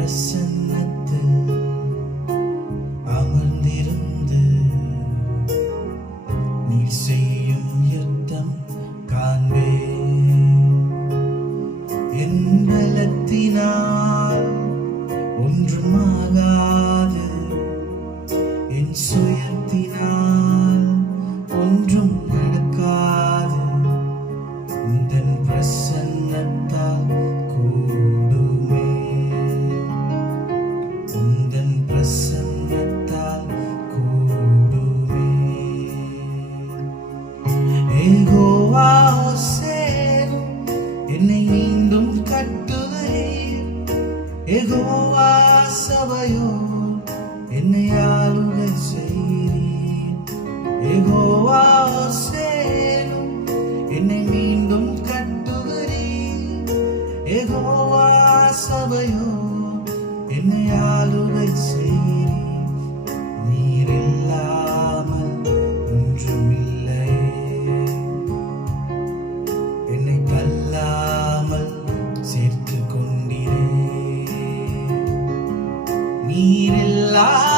பிரசன்னத்தில் அமர்ந்திருந்து நீர் செய்யும் யுத்தம் காண்பே. என் பலத்தினால் ஒன்றுமாகாது, என் சுயத்தினால் ஒன்றும் நடக்காது. உந்தன் பிரசன்னத்தால் கூடுமே, உந்தன் பிரசன்னத்தால் கூடுமே. யெகோவா ஹோசேனு என்னை மீண்டும் கட்டுகிறீர். யெகோவா சபையோர் என்னை ஆளுகை செய்கிறீர். யெகோவா ஹோசேனு என்னை மீண்டும் கட்டுகிறீர். யெகோவா சபையோர் என்னை ஆளுகை செய்கிறீர். நீர் இல்லாமல் ஒன்றுமில்லை, என்னை தள்ளாமல் சேர்த்து கொண்டீரே. நீர் இல்லாமல்